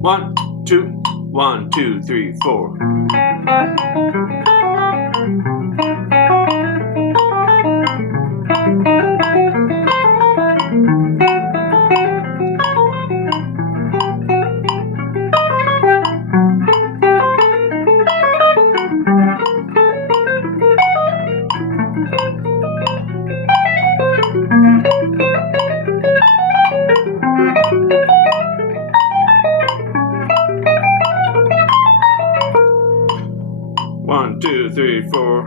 1, 2, 1, 2, 3, 4. One, two, three, four.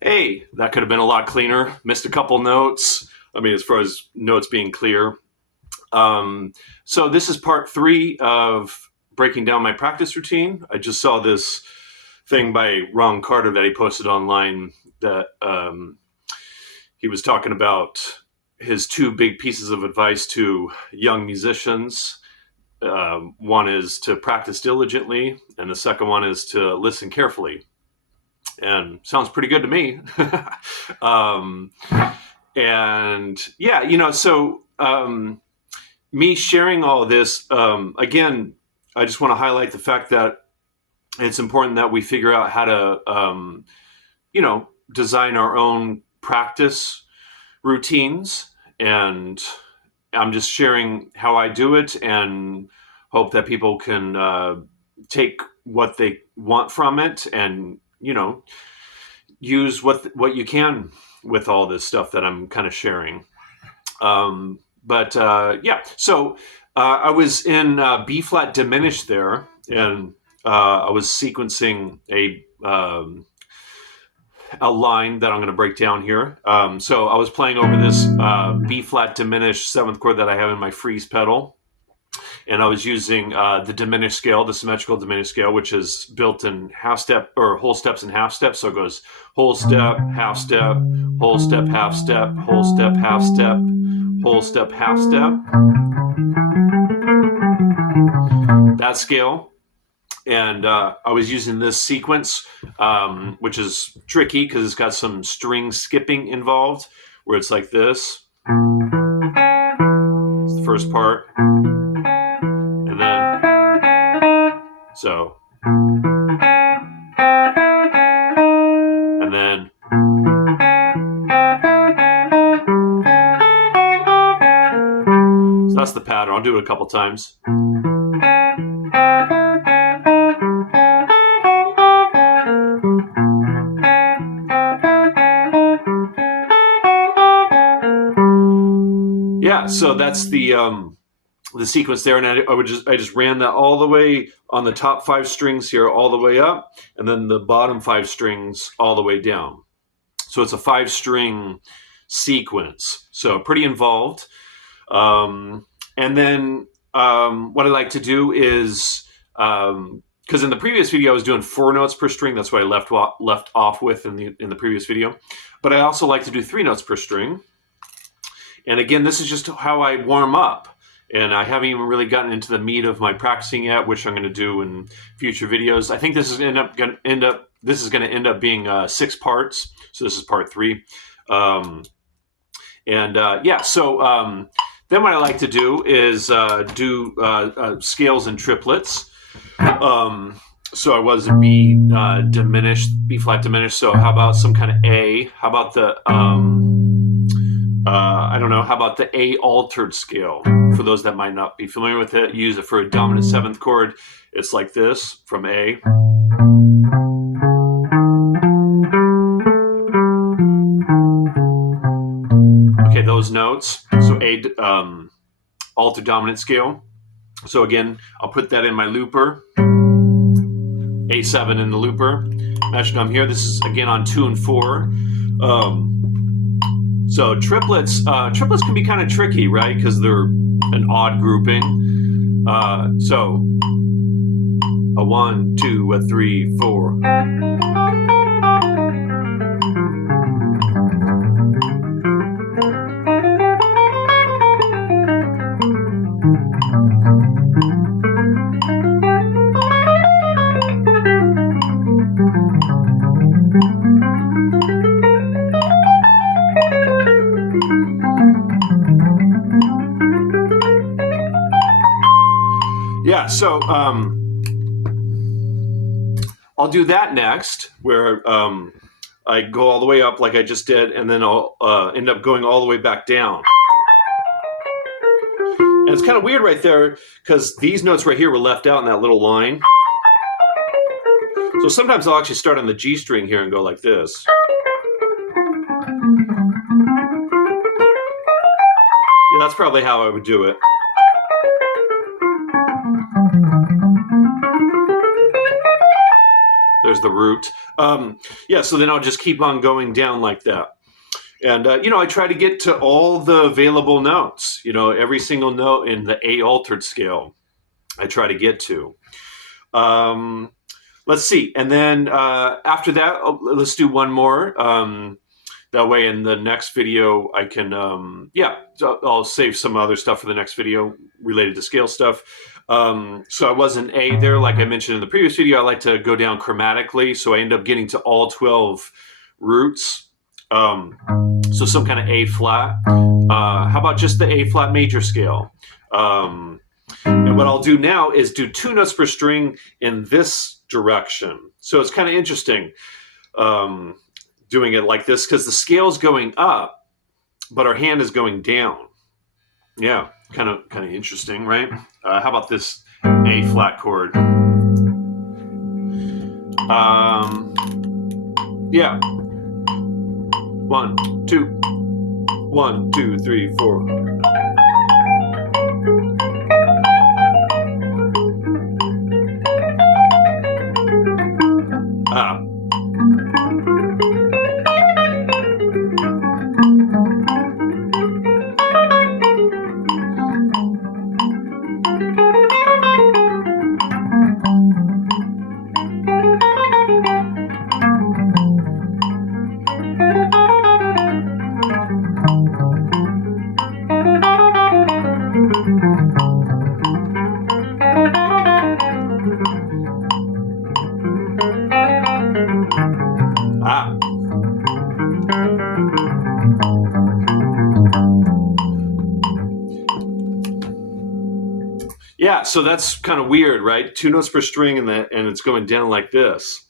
Hey, that could have been a lot cleaner. Missed a couple notes. I mean, as far as notes being clear. So this is part 3 of breaking down my practice routine. I just saw this thing by Ron Carter that he posted online that he was talking about his 2 big pieces of advice to young musicians. One is to practice diligently, and the second one is to listen carefully. And sounds pretty good to me. And yeah, so me sharing all of this, again, I just want to highlight the fact that it's important that we figure out how to, design our own practice routines. And I'm just sharing how I do it and hope that people can take what they want from it and, use what you can with all this stuff that I'm kind of sharing. So I was in B flat diminished there, and I was sequencing a line that I'm going to break down here. So I was playing over this B flat diminished 7th chord that I have in my freeze pedal. And I was using the diminished scale, the symmetrical diminished scale, which is built in half step or whole steps and half steps. So it goes whole step, half step, whole step, half step, whole step, half step, whole step, half step. That scale. And I was using this sequence, which is tricky because it's got some string skipping involved, where it's like this. It's the first part. And then, so, and then, so that's the pattern. I'll do it a couple times. Yeah, so that's the sequence there, and I just ran that all the way on the top 5 strings here, all the way up, and then the bottom 5 strings all the way down. So it's a 5-string sequence, so pretty involved. And then what I like to do is, because in the previous video I was doing 4 notes per string, that's what I left off with in the previous video. But I also like to do 3 notes per string. And again, this is just how I warm up. And I haven't even really gotten into the meat of my practicing yet, which I'm going to do in future videos. I think this is going to end up being 6 parts. So this is part 3. So then what I like to do is do scales and triplets. So I was B diminished, B flat diminished. So how about some kind of A? How about the how about the A altered scale? For those that might not be familiar with it, use it for a dominant 7th chord. It's like this from A. Okay, those notes. So A altered dominant scale. So again, I'll put that in my looper. A7 in the looper. Imagine I'm here. This is again on 2 and 4. So triplets can be kind of tricky, right? Because they're an odd grouping. So a 1, 2, a 3, 4. Yeah, so I'll do that next, where I go all the way up like I just did, and then I'll end up going all the way back down. And it's kind of weird right there, because these notes right here were left out in that little line. So sometimes I'll actually start on the G string here and go like this. Yeah, that's probably how I would do it. There's the root. Yeah, so then I'll just keep on going down like that. And, I try to get to all the available notes, every single note in the A altered scale I try to get to. Let's see. And then after that, let's do one more. That way in the next video, I can, I'll save some other stuff for the next video related to scale stuff. So I was an A there, like I mentioned in the previous video. I like to go down chromatically, so I end up getting to all 12 roots. So some kind of A flat. How about just the A flat major scale? And what I'll do now is do 2 notes per string in this direction. So it's kind of interesting doing it like this, because the scale's going up, but our hand is going down. Yeah, kind of interesting, right? How about this A flat chord? Yeah. 1, 2, 1, 2, 3, 4. Yeah, so that's kind of weird, right? 2 notes per string, and it's going down like this.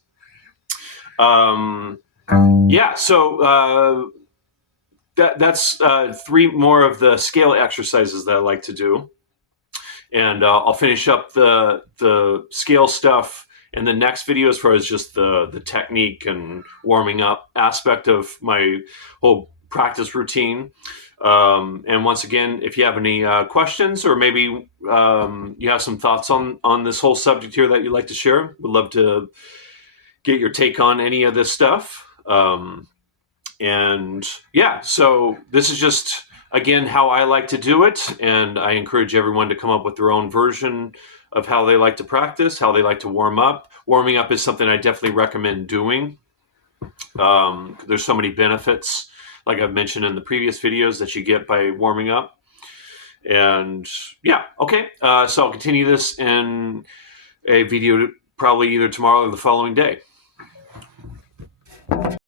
Yeah, so that's 3 more of the scale exercises that I like to do, and I'll finish up the scale stuff in the next video as far as just the technique and warming up aspect of my whole practice routine. And once again, if you have any questions, or maybe you have some thoughts on this whole subject here that you'd like to share, would love to get your take on any of this stuff. And yeah, so this is just, again, how I like to do it. And I encourage everyone to come up with their own version of how they like to practice, how they like to warm up. Warming up is something I definitely recommend doing. There's so many benefits, like I've mentioned in the previous videos, that you get by warming up. And yeah, okay. So I'll continue this in a video probably either tomorrow or the following day.